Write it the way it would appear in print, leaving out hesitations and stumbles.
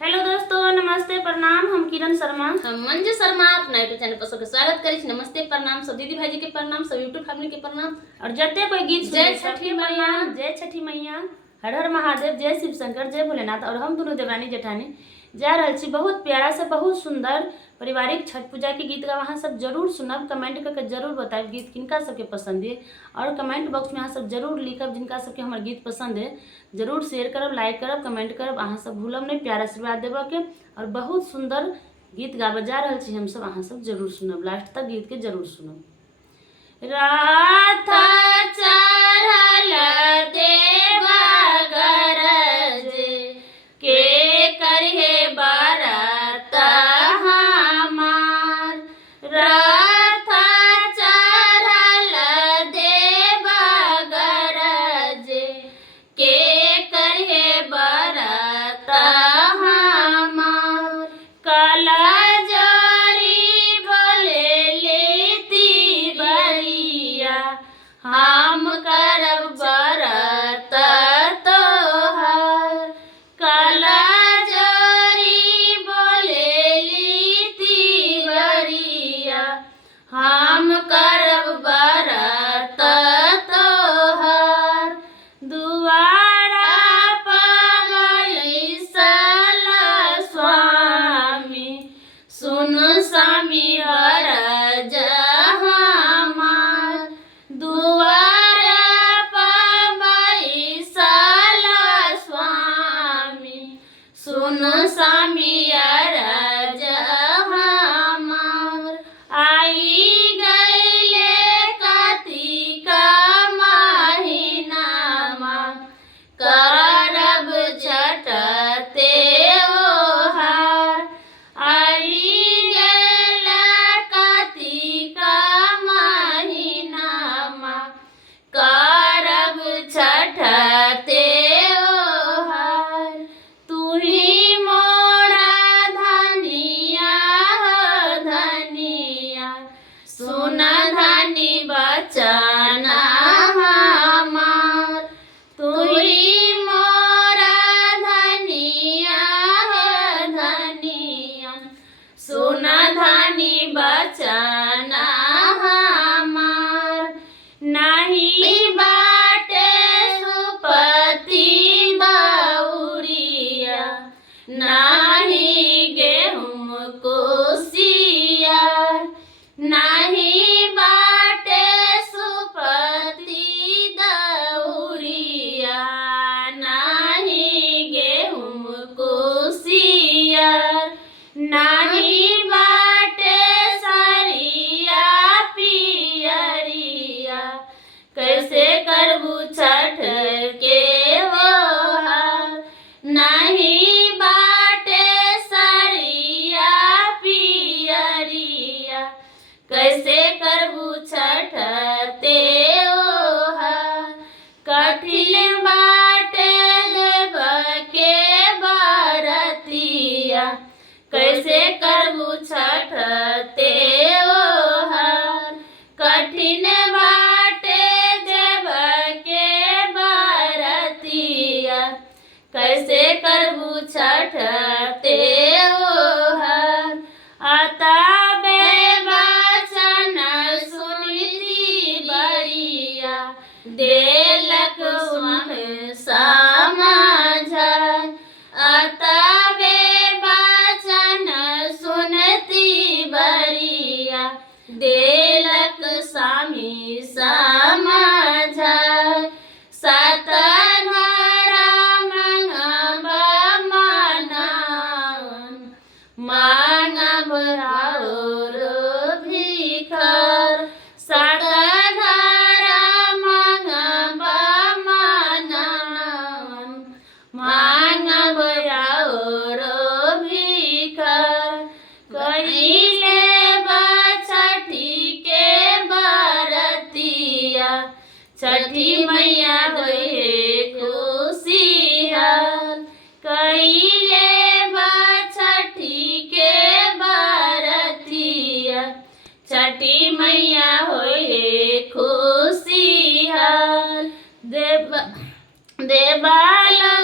Hello दोस्तों, नमस्ते प्रणाम। हम किरण शर्मा, हम मंजू शर्मा अपना यूट्यूब चैनल पर सबके स्वागत करी। नमस्ते प्रणाम सब दीदी भाई जी के प्रणाम, सब यूट्यूब फैमिली के प्रणाम। और जते कोई गीत जय छठी मैया, जय छठी मैया, हर हर महादेव, जय शिव शंकर, जय भोलेनाथ। और हम दोनों देवरानी जेठानी जा रही छी बहुत प्यारा से बहुत सुंदर पारिवारिक छठ पूजा के गीत वहाँ सब जरूर सुनब। कमेंट करके जरूर बताएब गीत किनका सबके पसंद है, और कमेंट बॉक्स में अहाँ सब जरूर लिखब जिनका सबके हमारे गीत पसंद है। जरूर शेयर करब, लाइक करब, कमेंट करब। अहाँ सब भूलब नहीं प्यार आशीर्वाद देबऽ के। और बहुत सुंदर गीत गाबे जा रही छी हम सब, अहाँ सब जरूर सुनब, लास्ट तक गीत के जरूर सुनब। रात चढ़ल देवा गरज के करहे बारात हमार। रात चढ़ल देवा गरज के करहे बारात हमार। काला जोरी बोले लेती बरिया, हम करब बरत तोहार। काला जोरी बोले लेती बरिया, हम करब बरत तोहार। दुआरा पगली सल स्वामी, सुन स्वामी अरज हमार। दुआरा पगली सल स्वामी, सुन स्वामी अरज हमार। आई गईले कार्तिक महीनामा, करब छठ त्योहार। आई गेला कार्तिक महीनामा, करब छठ त्योहार। तू ही मोरा धनिया हो धनिया, सुन धनी बचन हमार। तू ही मोरा धनिया हो धनिया, सुन धनी बचन हमार। नहीं बाटे सुपति दौरिया, नहीं गेहूं कोसियार। नहीं बाटे सुपति दौरिया, नहीं गेहूं कोसियार। नहीं बाटे सरिया पियरिया, कैसे करबू छठ के त्योहार। नहीं बाटे सरिया पियरिया, कैसे करबू छठ त्योहार। कठिन बाटे देव के बरतिया, कैसे करबू छठ त्योहार। कठिन बाटे देव के बरतिया, कैसे करबू छठ त्योहार। आता बेबचन सुनती बरिया, देलक स्वामी समझाय। आता बेबचन सुनती बरिया, देलक स्वामी समझाय। सात घरा मंगब मनान, मांगब और भिखार। सात घरा मंगब मनान, मांगब और भिखार। कइले छठी के बरतिया, छठी मैया गए खुशियार। कइले छठी के बरतिया, छठी मैया होए खुशियार। देवाला